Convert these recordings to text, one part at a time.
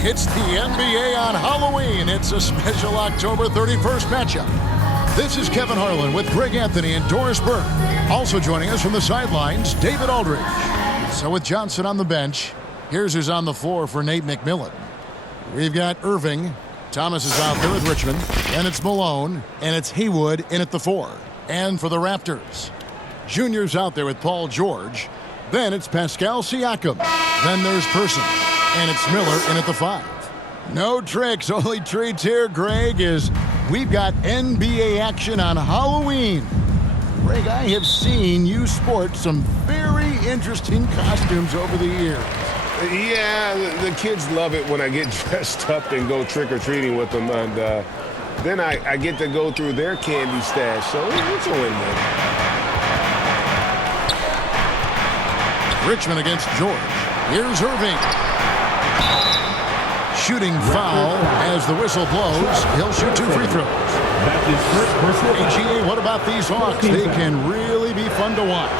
It's the NBA on Halloween. It's a special October 31st matchup. This is Kevin Harlan with Greg Anthony and Doris Burke. Also joining us from the sidelines, David Aldridge. So with Johnson on the bench, here's who's on the floor for Nate McMillan. We've got Irving. Thomas is out there with Richmond. And it's Malone. And it's Haywood in at the 4. And for the Raptors, Junior's out there with Paul George. Then it's Pascal Siakam. Then there's Person. And it's Miller in at the 5. No tricks, only treats here, Greg, is we've got NBA action on Halloween. Greg, I have seen you sport some very interesting costumes over the years. Yeah, the kids love it when I get dressed up and go trick-or-treating with them. And then I get to go through their candy stash, so it's a win-win. Richmond against George. Here's Irving. Shooting foul as the whistle blows. He'll shoot 2 free throws. AGA, what about these Hawks? They can really be fun to watch.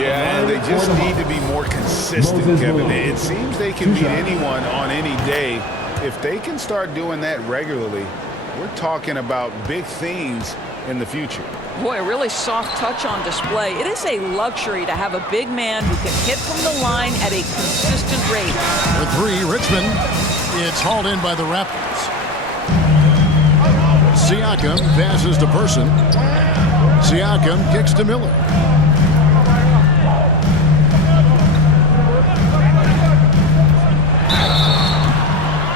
Yeah, they just need to be more consistent, Kevin. It seems they can beat anyone on any day. If they can start doing that regularly, we're talking about big things in the future. Boy, a really soft touch on display. It is a luxury to have a big man who can hit from the line at a consistent rate. For 3, Richmond. It's hauled in by the Raptors. Siakam passes to Person. Siakam kicks to Miller.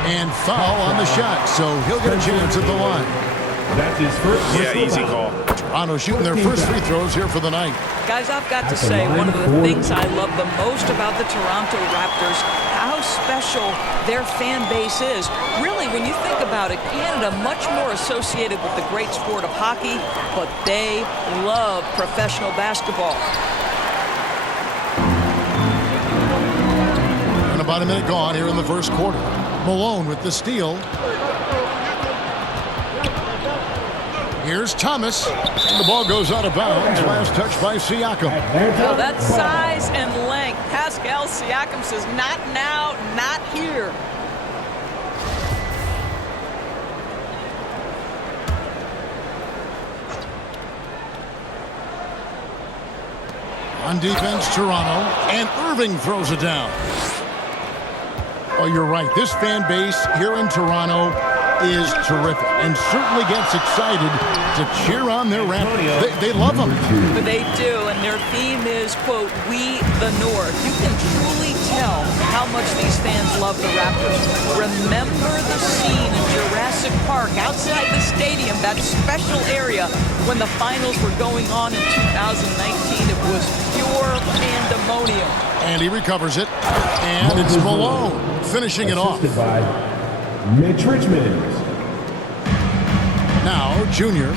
And foul on the shot, so he'll get a chance at the line. That's his first. Yeah, easy call. Toronto shooting their first free throws here for the night. Guys, I've got to say, one of the things I love the most about the Toronto Raptors, how special their fan base is. Really, when you think about it, Canada much more associated with the great sport of hockey, but they love professional basketball. And about a minute gone here in the first quarter. Malone with the steal. Here's Thomas. And the ball goes out of bounds. Last touch by Siakam. Well, that size and length. Pascal Siakam says, not now, not here. On defense, Toronto. And Irving throws it down. Oh, you're right. This fan base here in Toronto is terrific and certainly gets excited to cheer on their Raptors. They love them. But they do, and their theme is, quote, "We the North." You can truly tell how much these fans love the Raptors. Remember the scene in Jurassic Park outside the stadium, that special area when the finals were going on in 2019. It was pure pandemonium. And he recovers it. And it's Malone finishing it off. Mitch Richmond. Now, Junior.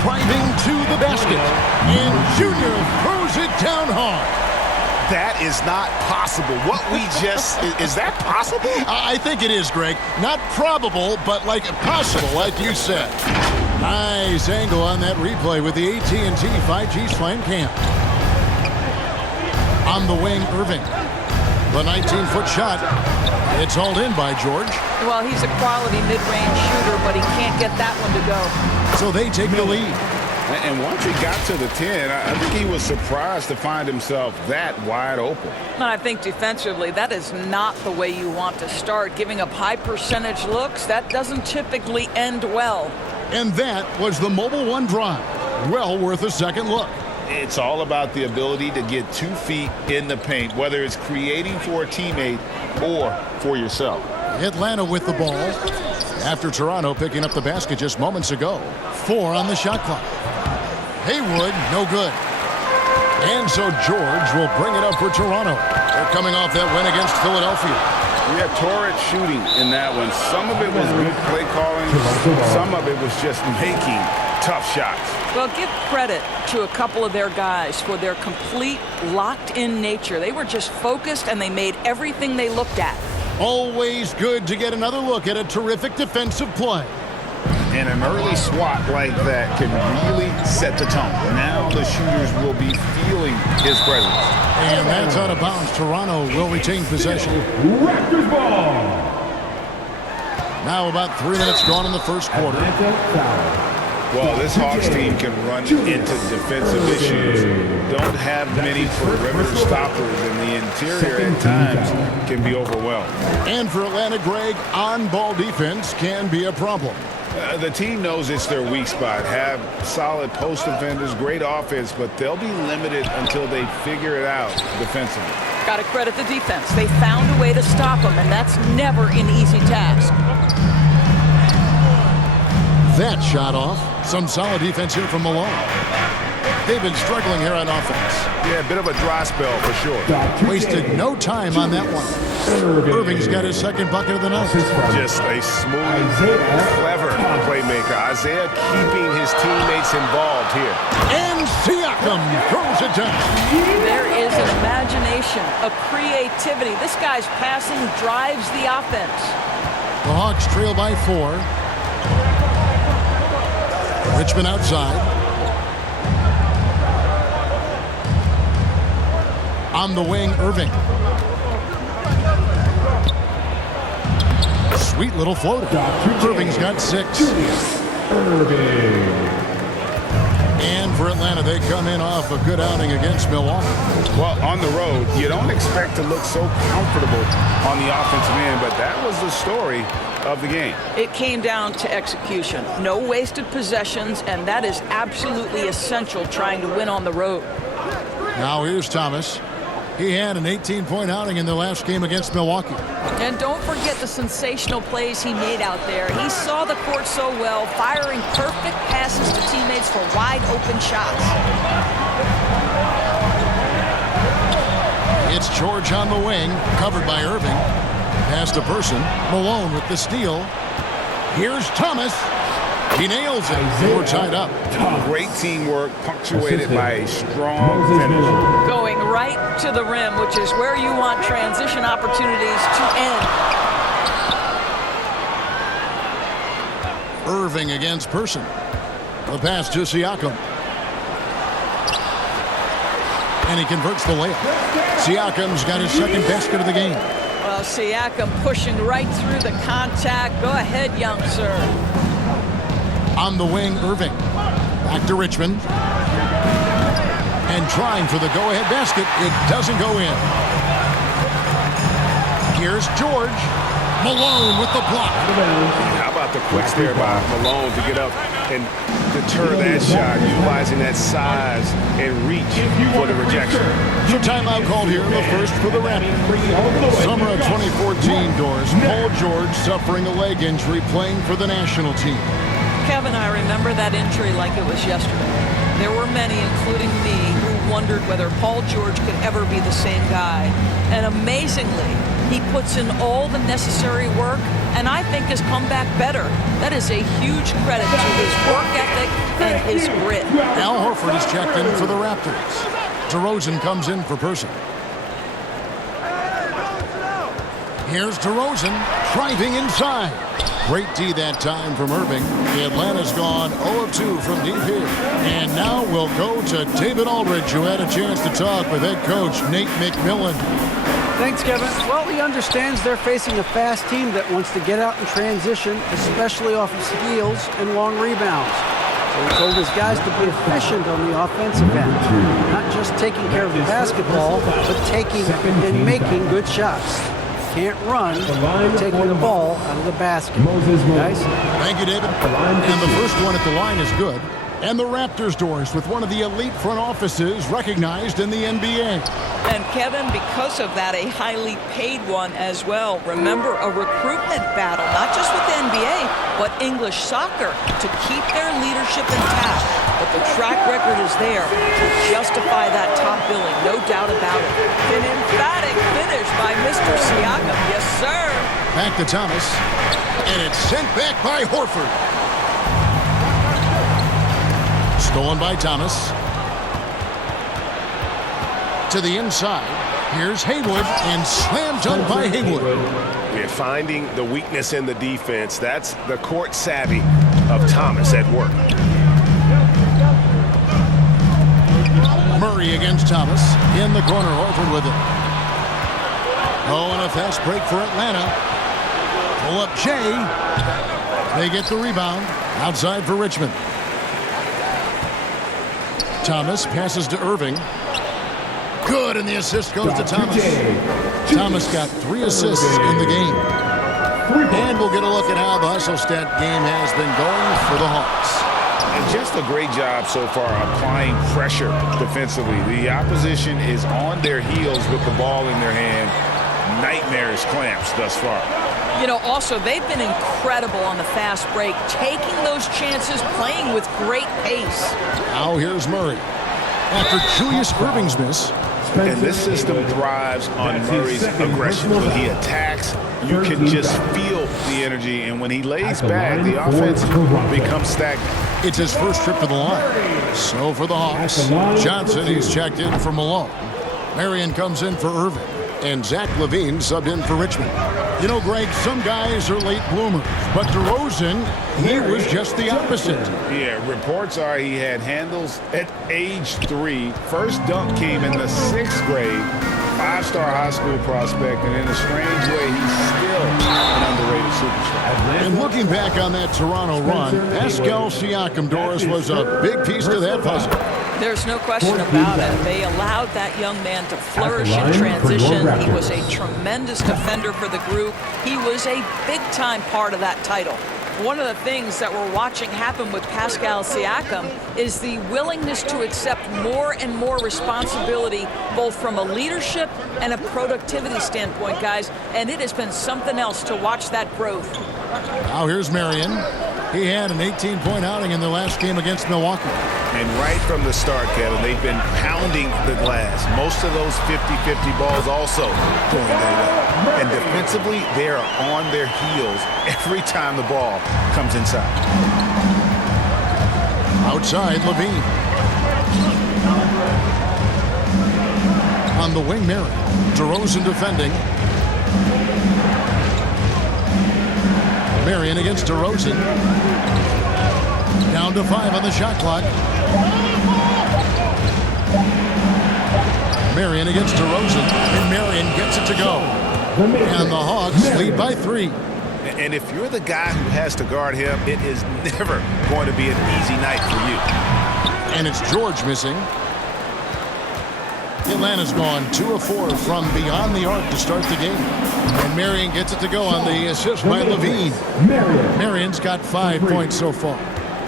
Driving to the basket. And Junior throws it down hard. That is not possible. What we just... is that possible? I think it is, Greg. Not probable, but like possible, like you said. Nice angle on that replay with the AT&T 5G Slam Cam. On the wing, Irving. The 19-foot shot. It's hauled in by George. Well, he's a quality mid-range shooter, but he can't get that one to go. So they take the lead. And once he got to the 10, I think he was surprised to find himself that wide open. And I think defensively, that is not the way you want to start. Giving up high percentage looks, that doesn't typically end well. And that was the Mobile One drive. Well worth a second look. It's all about the ability to get 2 feet in the paint, whether it's creating for a teammate or for yourself. Atlanta with the ball. After Toronto picking up the basket just moments ago. 4 on the shot clock. Haywood, no good. And so George will bring it up for Toronto. They're coming off that win against Philadelphia. Yeah, torrid shooting in that one. Some of it was good play calling. Some of it was just making tough shots. Well, give credit to a couple of their guys for their complete locked-in nature. They were just focused, and they made everything they looked at. Always good to get another look at a terrific defensive play. And an early swat like that can really set the tone. Now the shooters will be feeling his presence. And that's out of bounds. Toronto will retain possession. Raptors ball. Now about 3 minutes gone in the first quarter. Well, this Hawks team can run into defensive issues. Don't have many perimeter stoppers, and the interior at times can be overwhelmed. And for Atlanta, Greg, on-ball defense can be a problem. The team knows it's their weak spot. Have solid post defenders, great offense, but they'll be limited until they figure it out defensively. Got to credit the defense. They found a way to stop them, and that's never an easy task. That shot off. Some solid defense here from Malone. They've been struggling here on offense. Yeah, a bit of a dry spell for sure. Wasted no time on that one. Irving's got his second bucket of the night. Just a smooth, clever playmaker. Isaiah keeping his teammates involved here. And Siakam throws it down. There is an imagination, a creativity. This guy's passing drives the offense. The Hawks trail by 4. Richmond outside. On the wing, Irving. Sweet little floater. Irving's got 6. Irving. And for Atlanta, they come in off a good outing against Milwaukee. Well, on the road, you don't expect to look so comfortable on the offensive end, but that was the story of the game. It came down to execution. No wasted possessions, and that is absolutely essential trying to win on the road. Now here's Thomas. He had an 18-point outing in the last game against Milwaukee. And don't forget the sensational plays he made out there. He saw the court so well, firing perfect passes to teammates for wide-open shots. It's George on the wing, covered by Irving. Pass to Person. Malone with the steal. Here's Thomas. He nails it. We're tied up. Great teamwork, punctuated by a strong finish. Going right to the rim, which is where you want transition opportunities to end. Irving against Person. The pass to Siakam. And he converts the layup. Siakam's got his second basket of the game. Well, Siakam pushing right through the contact. Go ahead, young sir. On the wing, Irving. Back to Richmond. And trying for the go-ahead basket. It doesn't go in. Here's George. Malone with the block. How about the quicks there by Malone to get up and deter that shot, utilizing that size and reach for the rejection. So timeout called here, the first for the Raptors. Summer of 2014, Doris. Paul George suffering a leg injury playing for the national team. Kevin, I remember that injury like it was yesterday. There were many, including me, who wondered whether Paul George could ever be the same guy. And amazingly, he puts in all the necessary work, and I think has come back better. That is a huge credit to his work ethic and his grit. Al Horford is checked in for the Raptors. DeRozan comes in for Person. Here's DeRozan driving inside. Great D that time from Irving. Atlanta's gone 0 of 2 from deep here. And now we'll go to David Aldridge, who had a chance to talk with head coach Nate McMillan. Thanks, Kevin. Well, he understands they're facing a fast team that wants to get out in transition, especially off of steals and long rebounds. So he told his guys to be efficient on the offensive end. Not just taking care of the basketball, but taking and making good shots. Can't run without taking the ball out of the basket. Guys? Thank you, David. And the first one at the line is good. And the Raptors, Doris, with one of the elite front offices recognized in the NBA. And Kevin, because of that, a highly paid one as well. Remember, a recruitment battle, not just with the NBA, but English soccer to keep their leadership intact. But the track record is there to justify that top billing, no doubt about it. An emphatic finish by Mr. Siakam. Yes, sir. Back to Thomas. And it's sent back by Horford. Stolen by Thomas. To the inside. Here's Haywood, and slam dunk by Haywood. We're finding the weakness in the defense. That's the court savvy of Thomas at work. Murray against Thomas. In the corner, Horford with it. Oh, and a fast break for Atlanta. Pull up Jay. They get the rebound. Outside for Richmond. Thomas passes to Irving. Good, and the assist goes to Thomas. Thomas got 3 assists in the game. And we'll get a look at how the hustle stat game has been going for the Hawks. And just a great job so far applying pressure defensively. The opposition is on their heels with the ball in their hand. Nightmarish clamps thus far. You know, also, they've been incredible on the fast break, taking those chances, playing with great pace. Now here's Murray. After Julius Irving's miss. And this system thrives on Murray's aggression. When he attacks, you can just feel the energy. And when he lays back, the offense becomes stagnant. It's his first trip to the line. So for the Hawks, Johnson, he's checked in for Malone. Marion comes in for Irving. And Zach LaVine subbed in for Richmond. You know, Greg, some guys are late bloomers, but DeRozan, he was just the opposite. Yeah, reports are he had handles at age 3. First dunk came in the 6th grade. 5-star high school prospect, and in a strange way, he's still an underrated superstar. And looking back on that Toronto run, Pascal Siakam, Doris, was a big piece to that puzzle. There's no question about it. They allowed that young man to flourish in transition. He was a tremendous defender for the group. He was a big-time part of that title. One of the things that we're watching happen with Pascal Siakam is the willingness to accept more and more responsibility, both from a leadership and a productivity standpoint, guys. And it has been something else to watch that growth. Now here's Marion. He had an 18-point outing in the last game against Milwaukee. And right from the start, Kevin, they've been pounding the glass. Most of those 50-50 balls also going their way. And defensively, they are on their heels every time the ball comes inside. Outside, LaVine. On the wing, Marion. DeRozan defending. Marion against DeRozan. Down to 5 on the shot clock. Marion against DeRozan, and Marion gets it to go. And the Hawks lead by 3. And if you're the guy who has to guard him, it is never going to be an easy night for you. And it's George missing. Atlanta's gone 2 of 4 from beyond the arc to start the game. And Marion gets it to go on the assist by LaVine. Marion's got 5 points so far.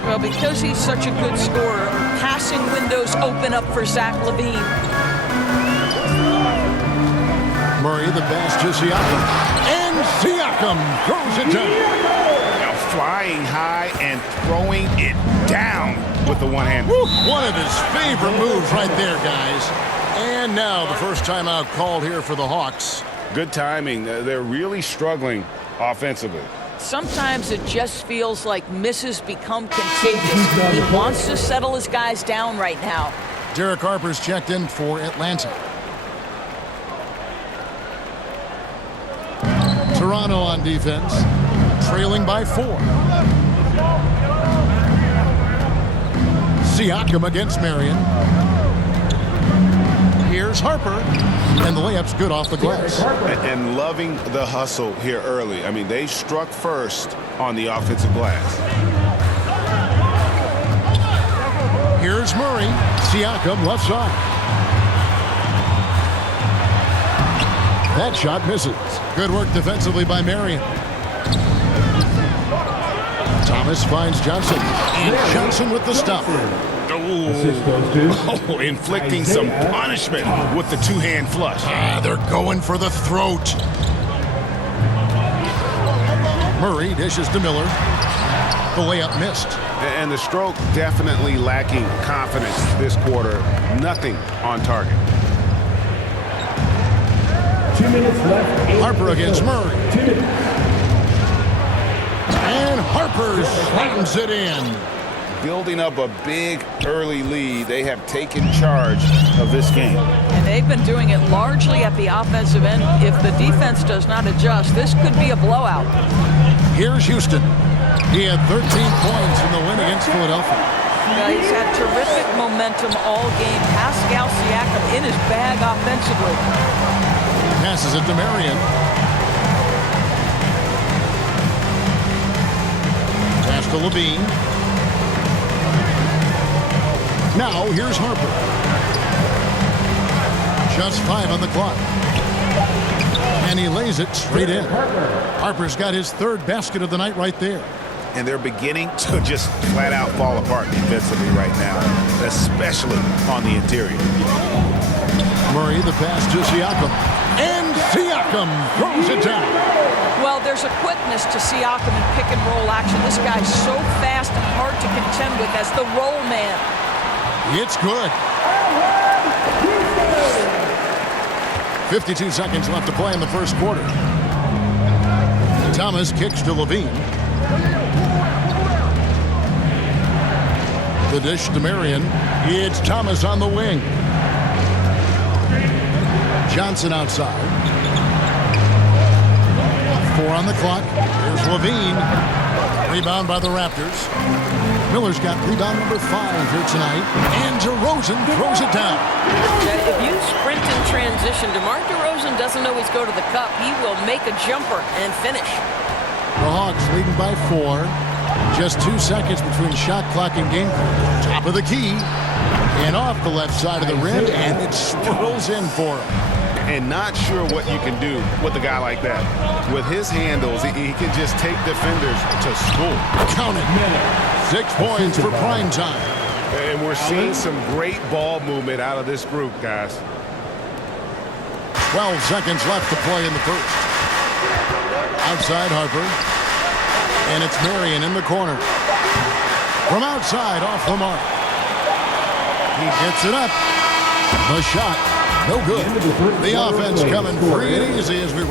Well, because he's such a good scorer, passing windows open up for Zach LaVine. Murray the pass to Siakam. And Siakam throws it down. Now flying high and throwing it down with the one hand. One of his favorite moves right there, guys. And now the first timeout called here for the Hawks. Good timing. They're really struggling offensively. Sometimes it just feels like misses become contagious. He wants to settle his guys down right now. Derek Harper's checked in for Atlanta. Toronto on defense, trailing by 4. Siakam against Marion. Here's Harper, and the layup's good off the glass. And loving the hustle here early. I mean, they struck first on the offensive glass. Here's Murray. Siakam left side. That shot misses. Good work defensively by Marion. Thomas finds Johnson. And Johnson with the stop. Oh, inflicting some punishment with the two-hand flush. They're going for the throat. Murray dishes to Miller. The layup missed. And the stroke definitely lacking confidence this quarter. Nothing on target. 2 minutes left. Harper against Murray. And Harper slams it in. building up a big early lead. They have taken charge of this game. And they've been doing it largely at the offensive end. If the defense does not adjust, this could be a blowout. Here's Houston. He had 13 points in the win against Philadelphia. He's had terrific momentum all game. Pascal Siakam in his bag offensively. Passes it to Marion. Pass to Levine. Now here's Harper. Just 5 on the clock. And he lays it straight in. Harper's got his 3rd basket of the night right there. And they're beginning to just flat out fall apart defensively right now, especially on the interior. Murray, the pass to Siakam. And Siakam throws it down. Well, there's a quickness to Siakam in pick and roll action. This guy's so fast and hard to contend with as the roll man. It's good. 52 seconds left to play in the first quarter. Thomas kicks to Levine. The dish to Marion. It's Thomas on the wing. Johnson outside. 4 on the clock. Here's Levine. Rebound by the Raptors. Miller's got rebound number 5 here tonight. And DeRozan throws it down. If you sprint in transition, DeMar DeRozan doesn't always go to the cup. He will make a jumper and finish. The Hawks leading by 4. Just 2 seconds between shot clock and game clock. Top of the key. And off the left side of the rim. And it swirls in for him. And not sure what you can do with a guy like that. With his handles, he can just take defenders to school. Count it. 6 points for prime time. And we're seeing some great ball movement out of this group, guys. 12 seconds left to play in the first. Outside Harper. And it's Marion in the corner. From outside, off the mark. He gets it up. The shot, no good. The offense coming free and easy as we